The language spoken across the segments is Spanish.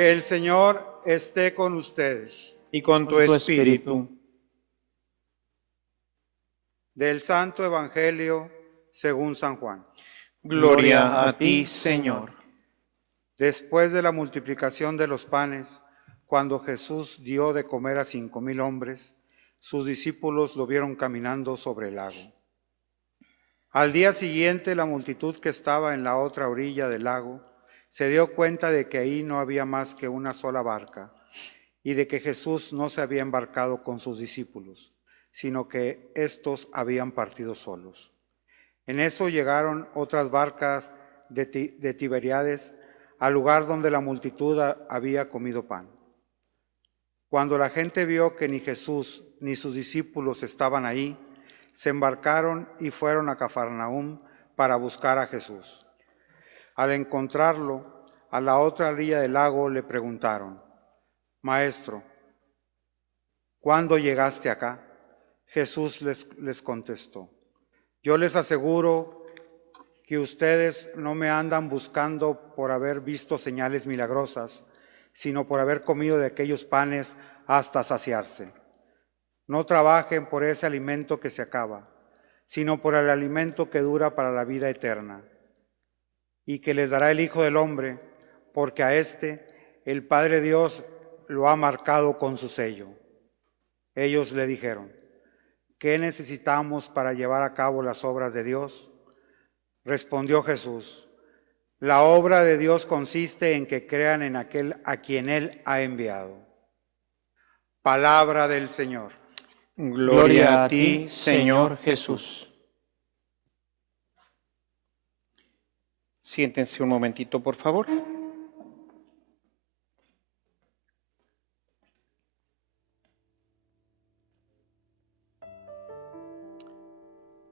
Que el Señor esté con ustedes. Y con tu espíritu. Del Santo Evangelio según San Juan. Gloria a ti, Señor. Después de la multiplicación de los panes, cuando Jesús dio de comer a 5,000 hombres, sus discípulos lo vieron caminando sobre el lago. Al día siguiente, la multitud que estaba en la otra orilla del lago se dio cuenta de que ahí no había más que una sola barca y de que Jesús no se había embarcado con sus discípulos, sino que éstos habían partido solos. En eso llegaron otras barcas de Tiberíades al lugar donde la multitud había comido pan. Cuando la gente vio que ni Jesús ni sus discípulos estaban ahí, se embarcaron y fueron a Cafarnaúm para buscar a Jesús. Al encontrarlo, a la otra orilla del lago le preguntaron: Maestro, ¿cuándo llegaste acá? Jesús les contestó: Yo les aseguro que ustedes no me andan buscando por haber visto señales milagrosas, sino por haber comido de aquellos panes hasta saciarse. No trabajen por ese alimento que se acaba, sino por el alimento que dura para la vida eterna, y que les dará el Hijo del Hombre, porque a éste el Padre Dios lo ha marcado con su sello. Ellos le dijeron: ¿qué necesitamos para llevar a cabo las obras de Dios? Respondió Jesús: la obra de Dios consiste en que crean en aquel a quien Él ha enviado. Palabra del Señor. Gloria a ti, Señor Jesús. Siéntense un momentito, por favor.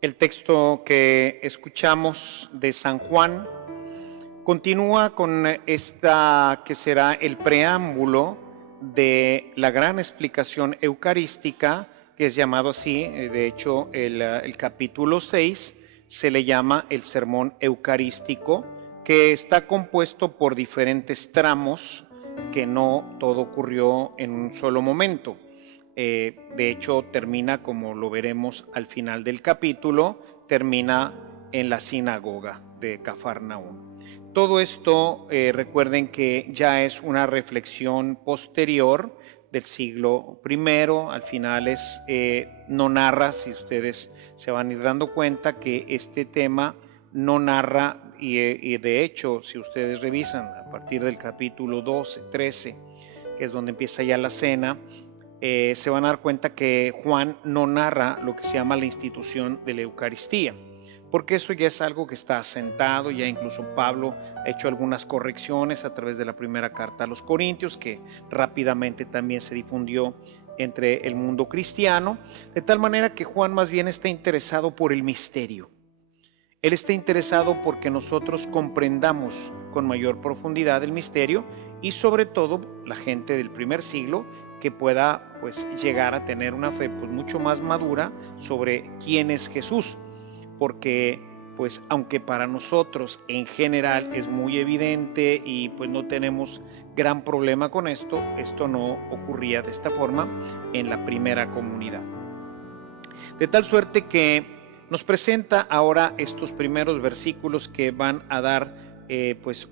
El texto que escuchamos de San Juan continúa con esta que será el preámbulo de la gran explicación eucarística, que es llamado así. De hecho, el capítulo 6 se le llama el sermón eucarístico, que está compuesto por diferentes tramos, que no todo ocurrió en un solo momento. De hecho, termina, como lo veremos al final del capítulo, termina en la sinagoga de Cafarnaúm. Todo esto, recuerden que ya es una reflexión posterior del siglo I. Al final no narra, si ustedes se van a ir dando cuenta, que este tema no narra, y de hecho, si ustedes revisan a partir del capítulo 12, 13, que es donde empieza ya la cena, se van a dar cuenta que Juan no narra lo que se llama la institución de la Eucaristía, porque eso ya es algo que está asentado. Ya incluso Pablo ha hecho algunas correcciones a través de la primera carta a los Corintios, que rápidamente también se difundió entre el mundo cristiano, de tal manera que Juan más bien está interesado por el misterio. Él está interesado porque nosotros comprendamos con mayor profundidad el misterio, y sobre todo la gente del primer siglo que pueda llegar a tener una fe mucho más madura sobre quién es Jesús, porque aunque para nosotros en general es muy evidente y no tenemos gran problema con esto, esto no ocurría de esta forma en la primera comunidad. De tal suerte que nos presenta ahora estos primeros versículos que van a dar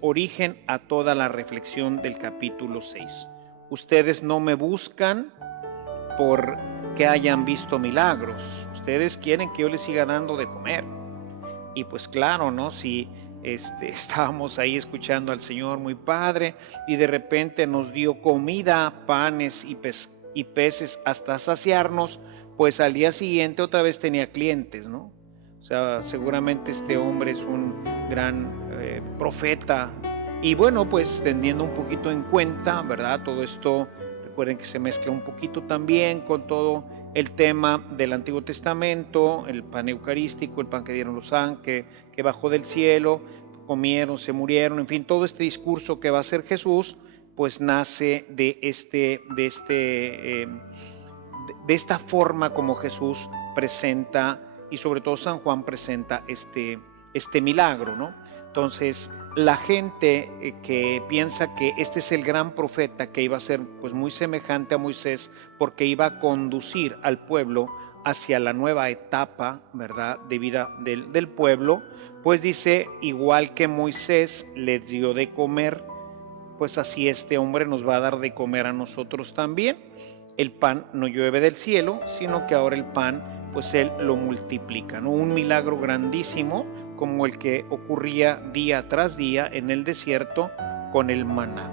origen a toda la reflexión del capítulo 6. Ustedes no me buscan porque hayan visto milagros, ustedes quieren que yo les siga dando de comer. Y claro, ¿no? Si estábamos ahí escuchando al Señor muy padre, y de repente nos dio comida, panes y peces hasta saciarnos, al día siguiente otra vez tenía clientes, ¿no? O sea, seguramente este hombre es un gran profeta. Y teniendo un poquito en cuenta, ¿verdad? Todo esto, recuerden que se mezcla un poquito también con todo el tema del Antiguo Testamento, el pan eucarístico, el pan que dieron los ángeles, que bajó del cielo, comieron, se murieron, en fin, todo este discurso que va a hacer Jesús, nace de esta forma como Jesús presenta, y sobre todo San Juan presenta este milagro, ¿no? Entonces, la gente que piensa que este es el gran profeta que iba a ser pues muy semejante a Moisés porque iba a conducir al pueblo hacia la nueva etapa, ¿verdad?, de vida del pueblo, pues dice, igual que Moisés les dio de comer, pues así este hombre nos va a dar de comer a nosotros también. El pan no llueve del cielo, sino que ahora el pan, pues Él lo multiplica, ¿no? Un milagro grandísimo como el que ocurría día tras día en el desierto con el maná.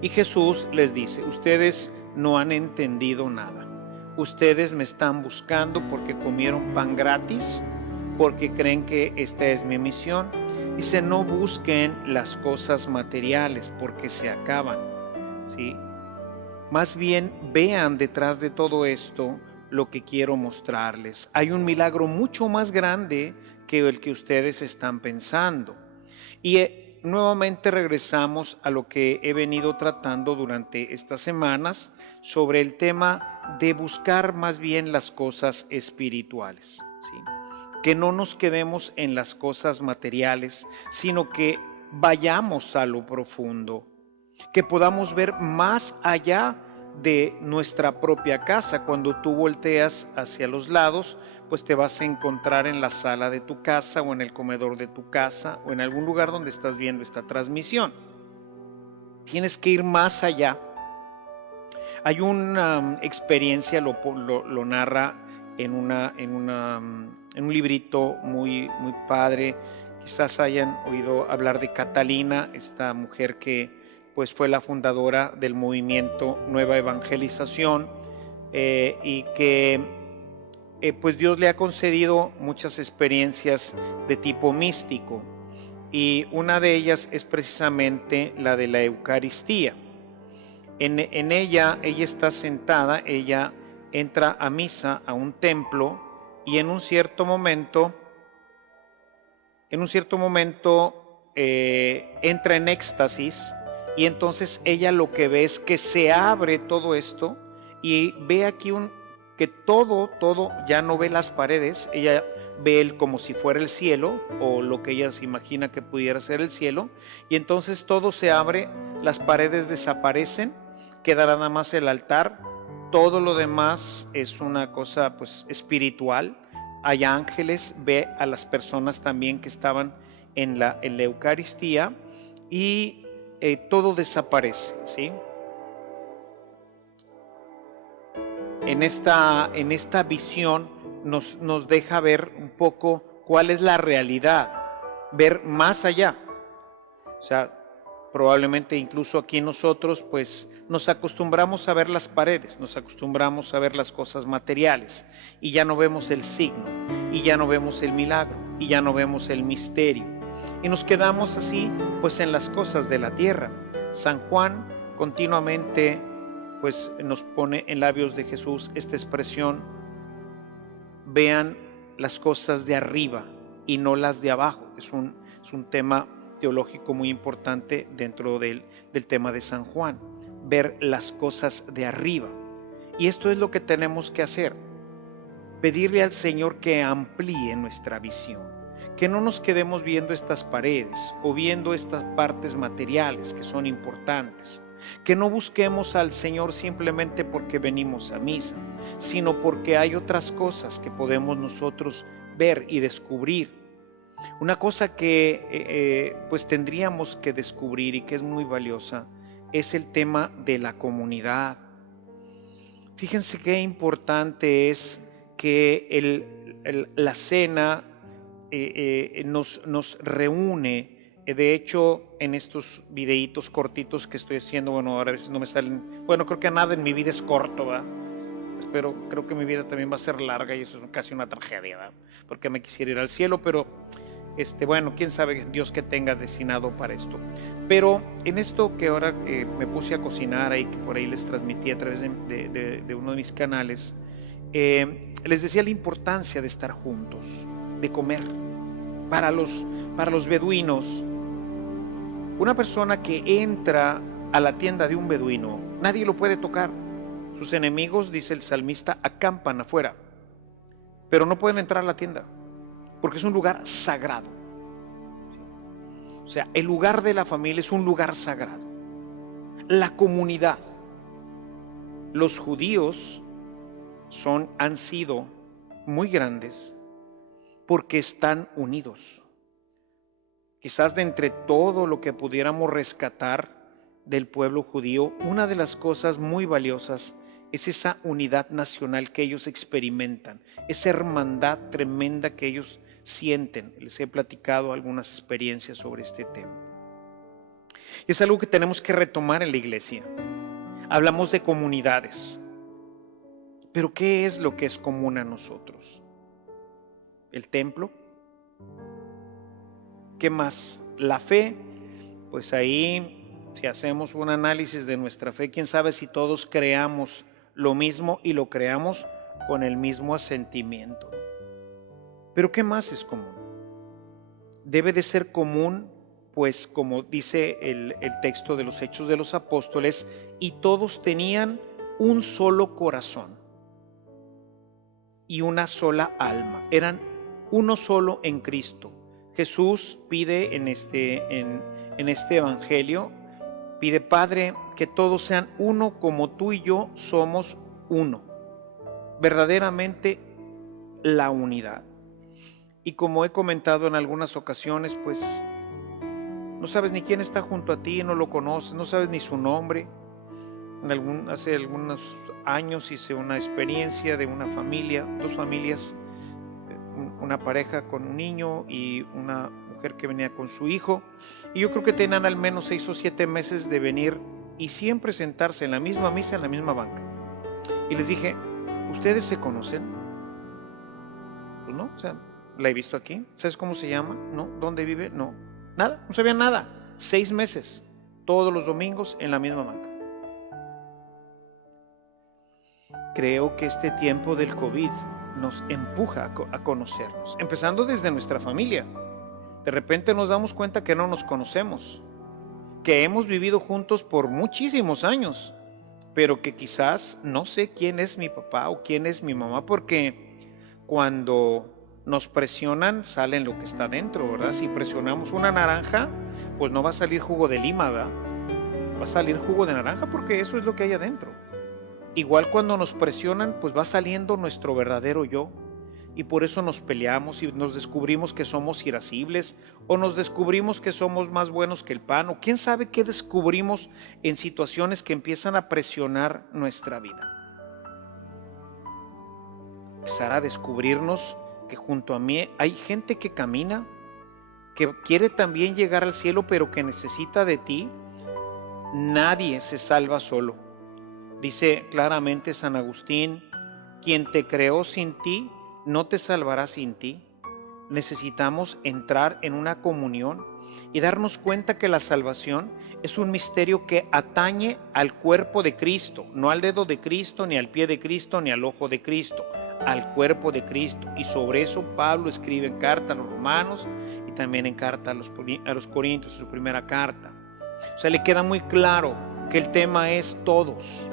Y Jesús les dice, ustedes no han entendido nada. Ustedes me están buscando porque comieron pan gratis, porque creen que esta es mi misión. Dice, no busquen las cosas materiales porque se acaban, ¿sí? Más bien vean detrás de todo esto lo que quiero mostrarles. Hay un milagro mucho más grande que el que ustedes están pensando. Y nuevamente regresamos a lo que he venido tratando durante estas semanas sobre el tema de buscar más bien las cosas espirituales, ¿sí? Que no nos quedemos en las cosas materiales, sino que vayamos a lo profundo, que podamos ver más allá de nuestra propia casa. Cuando tú volteas hacia los lados, pues te vas a encontrar en la sala de tu casa o en el comedor de tu casa o en algún lugar donde estás viendo esta transmisión. Tienes que ir más allá. Hay una experiencia, lo narra en un librito muy padre. Quizás hayan oído hablar de Catalina, esta mujer que pues fue la fundadora del movimiento Nueva Evangelización, y que pues Dios le ha concedido muchas experiencias de tipo místico, y una de ellas es precisamente la de la Eucaristía. En ella está sentada, ella entra a misa a un templo y en un cierto momento entra en éxtasis, y entonces ella lo que ve es que se abre todo esto y ve aquí que todo ya no ve las paredes, ella ve como si fuera el cielo o lo que ella se imagina que pudiera ser el cielo, y entonces todo se abre, las paredes desaparecen, queda nada más el altar, todo lo demás es una cosa pues espiritual. Hay ángeles, ve a las personas también que estaban en la Eucaristía, y todo desaparece, ¿sí? En esta visión nos deja ver un poco cuál es la realidad, ver más allá. O sea, probablemente incluso aquí nosotros pues nos acostumbramos a ver las paredes, nos acostumbramos a ver las cosas materiales y ya no vemos el signo, y ya no vemos el milagro, y ya no vemos el misterio, y nos quedamos así pues en las cosas de la tierra. San Juan continuamente pues nos pone en labios de Jesús esta expresión: vean las cosas de arriba y no las de abajo. Es un tema teológico muy importante dentro del tema de San Juan, ver las cosas de arriba. Y esto es lo que tenemos que hacer, pedirle al Señor que amplíe nuestra visión, que no nos quedemos viendo estas paredes o viendo estas partes materiales que son importantes, que no busquemos al Señor simplemente porque venimos a misa, sino porque hay otras cosas que podemos nosotros ver y descubrir. Una cosa que pues tendríamos que descubrir y que es muy valiosa es el tema de la comunidad. Fíjense qué importante es que la cena nos reúne. De hecho, en estos videitos cortitos que estoy haciendo, bueno, ahora a veces no me salen, bueno, creo que nada en mi vida es corto, ¿verdad? Creo que mi vida también va a ser larga y eso es casi una tragedia, ¿verdad? Porque me quisiera ir al cielo, pero bueno, quién sabe Dios que tenga destinado para esto. Pero en esto que ahora me puse a cocinar ahí, que por ahí les transmití a través de uno de mis canales, les decía la importancia de estar juntos, de comer. Para los beduinos, una persona que entra a la tienda de un beduino, nadie lo puede tocar. Sus enemigos, dice el salmista, acampan afuera, pero no pueden entrar a la tienda, porque es un lugar sagrado. sea, el lugar de la familia es un lugar sagrado. La comunidad. Los judíos han sido muy grandes porque están unidos. Quizás de entre todo lo que pudiéramos rescatar del pueblo judío, una de las cosas muy valiosas es esa unidad nacional que ellos experimentan, esa hermandad tremenda que ellos sienten. Les he platicado algunas experiencias sobre este tema. Es algo que tenemos que retomar en la iglesia. Hablamos de comunidades, pero ¿qué es lo que es común a nosotros? ¿El templo? ¿Qué más? La fe. Pues ahí, si hacemos un análisis de nuestra fe, quién sabe si todos creamos lo mismo y lo creamos con el mismo asentimiento. Pero ¿qué más es común? Debe de ser común, pues como dice el texto de los Hechos de los Apóstoles, y todos tenían un solo corazón y una sola alma. Eran uno solo en Cristo. Jesús pide en este evangelio, pide: Padre, que todos sean uno como tú y yo somos uno. Verdaderamente la unidad. Y como he comentado en algunas ocasiones, pues no sabes ni quién está junto a ti, no lo conoces, no sabes ni su nombre. Hace algunos años hice una experiencia de una familia, dos familias, una pareja con un niño y una mujer que venía con su hijo, y yo creo que tenían al menos 6 o 7 meses de venir y siempre sentarse en la misma misa, en la misma banca. Y les dije: ¿ustedes se conocen? Pues no, o sea, la he visto aquí. ¿Sabes cómo se llama? No. ¿Dónde vive? No. Nada, no sabían nada. 6 meses, todos los domingos en la misma banca. Creo que este tiempo del COVID nos empuja a conocernos, empezando desde nuestra familia. De repente nos damos cuenta que no nos conocemos, que hemos vivido juntos por muchísimos años, pero que quizás no sé quién es mi papá o quién es mi mamá, porque cuando nos presionan sale lo que está dentro, ¿verdad? Si presionamos una naranja, pues no va a salir jugo de lima, ¿verdad? Va a salir jugo de naranja porque eso es lo que hay adentro. Igual cuando nos presionan, pues va saliendo nuestro verdadero yo, y por eso nos peleamos y nos descubrimos que somos irascibles, o nos descubrimos que somos más buenos que el pan, o quién sabe qué descubrimos en situaciones que empiezan a presionar nuestra vida. Empezar a descubrirnos que junto a mí hay gente que camina, que quiere también llegar al cielo, pero que necesita de ti. Nadie se salva solo. Dice claramente San Agustín: quien te creó sin ti, no te salvará sin ti. Necesitamos entrar en una comunión y darnos cuenta que la salvación es un misterio que atañe al cuerpo de Cristo, no al dedo de Cristo, ni al pie de Cristo, ni al ojo de Cristo, al cuerpo de Cristo. Y sobre eso Pablo escribe en carta a los romanos y también en carta a los Corintios, su primera carta. O sea, le queda muy claro que el tema es todos,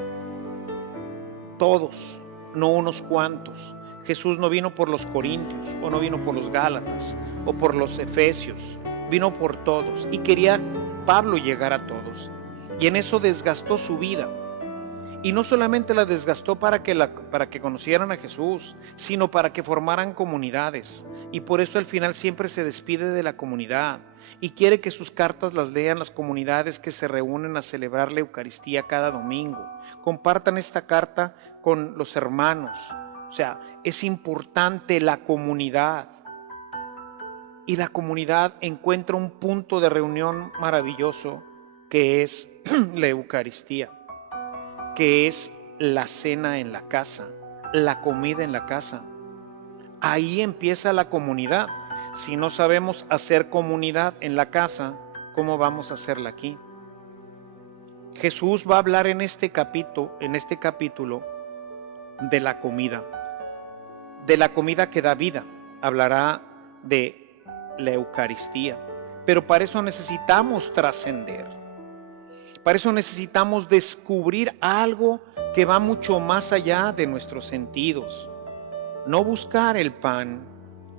no unos cuantos. Jesús no vino por los corintios, o no vino por los gálatas, o por los efesios, vino por todos, y quería Pablo llegar a todos, y en eso desgastó su vida. Y no solamente la desgastó para que conocieran a Jesús, sino para que formaran comunidades. Y por eso al final siempre se despide de la comunidad y quiere que sus cartas las lean las comunidades que se reúnen a celebrar la Eucaristía cada domingo. Compartan esta carta con los hermanos. O sea, es importante la comunidad. Y la comunidad encuentra un punto de reunión maravilloso que es la Eucaristía, que es la cena en la casa, la comida en la casa. Ahí empieza la comunidad. Si no sabemos hacer comunidad en la casa, ¿cómo vamos a hacerla aquí? Jesús va a hablar en este capítulo de la comida que da vida. Hablará de la Eucaristía, pero para eso necesitamos trascender. Para eso necesitamos descubrir algo que va mucho más allá de nuestros sentidos. No buscar el pan,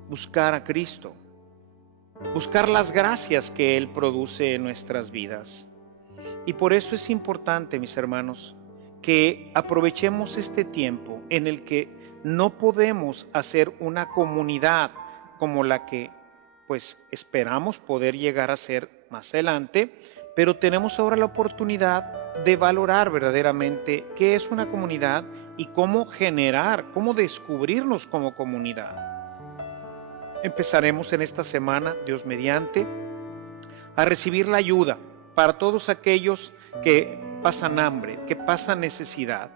buscar a Cristo. buscar las gracias que Él produce en nuestras vidas. Y por eso es importante, mis hermanos, que aprovechemos este tiempo en el que no podemos hacer una comunidad como la que pues esperamos poder llegar a ser más adelante, pero tenemos ahora la oportunidad de valorar verdaderamente qué es una comunidad y cómo generar, cómo descubrirnos como comunidad. Empezaremos en esta semana, Dios mediante, a recibir la ayuda para todos aquellos que pasan hambre, que pasan necesidad.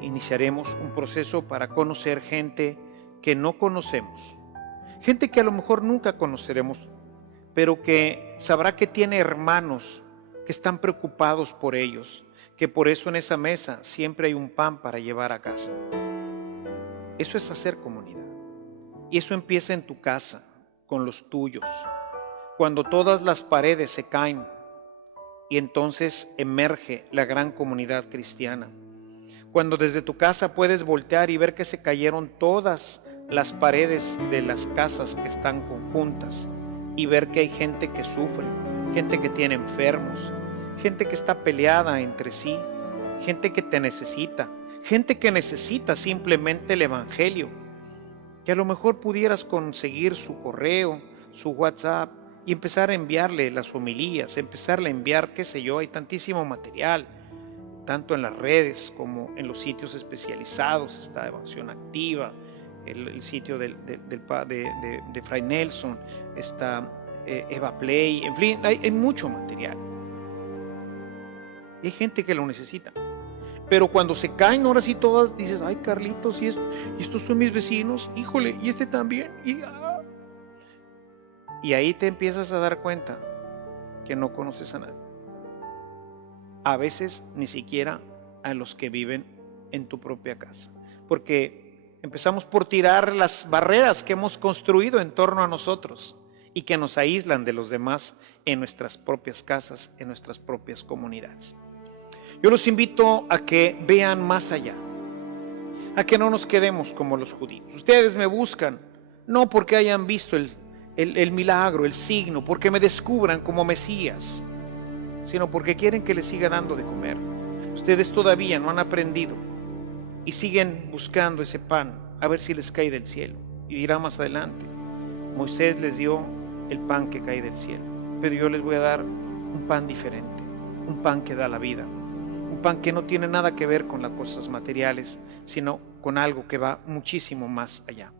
Iniciaremos un proceso para conocer gente que no conocemos, gente que a lo mejor nunca conoceremos, pero que sabrá que tiene hermanos que están preocupados por ellos, que por eso en esa mesa siempre hay un pan para llevar a casa. Eso es hacer comunidad. Y eso empieza en tu casa, con los tuyos, cuando todas las paredes se caen y entonces emerge la gran comunidad cristiana. Cuando desde tu casa puedes voltear y ver que se cayeron todas las paredes de las casas que están conjuntas y ver que hay gente que sufre, gente que tiene enfermos, gente que está peleada entre sí, gente que te necesita, gente que necesita simplemente el evangelio, que a lo mejor pudieras conseguir su correo, su WhatsApp y empezar a enviarle las homilías, empezarle a enviar, qué sé yo, hay tantísimo material, tanto en las redes como en los sitios especializados, está Devoción Activa, el sitio de Fray Nelson, está Eva Play, en fin, hay mucho material. Hay gente que lo necesita. Pero cuando se caen, ahora sí todas dices, ay Carlitos, y estos son mis vecinos, híjole, y este también. Y ahí te empiezas a dar cuenta que no conoces a nadie. A veces ni siquiera a los que viven en tu propia casa. Porque empezamos por tirar las barreras que hemos construido en torno a nosotros y que nos aíslan de los demás en nuestras propias casas, en nuestras propias comunidades. Yo los invito a que vean más allá, a que no nos quedemos como los judíos. Ustedes me buscan, no porque hayan visto el milagro, el signo, porque me descubran como Mesías, sino porque quieren que les siga dando de comer. Ustedes todavía no han aprendido y siguen buscando ese pan, a ver si les cae del cielo. Y dirá más adelante, Moisés les dio el pan que cae del cielo, pero yo les voy a dar un pan diferente, un pan que da la vida. Un pan que no tiene nada que ver con las cosas materiales, sino con algo que va muchísimo más allá.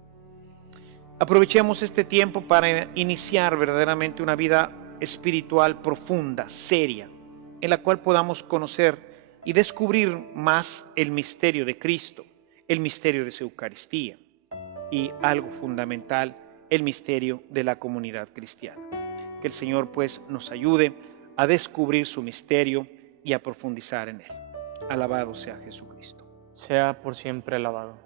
Aprovechemos este tiempo para iniciar verdaderamente una vida espiritual profunda, seria, en la cual podamos conocer y descubrir más el misterio de Cristo, el misterio de su Eucaristía y algo fundamental, el misterio de la comunidad cristiana. Que el Señor pues nos ayude a descubrir su misterio y a profundizar en él. Alabado sea Jesucristo. Sea por siempre alabado.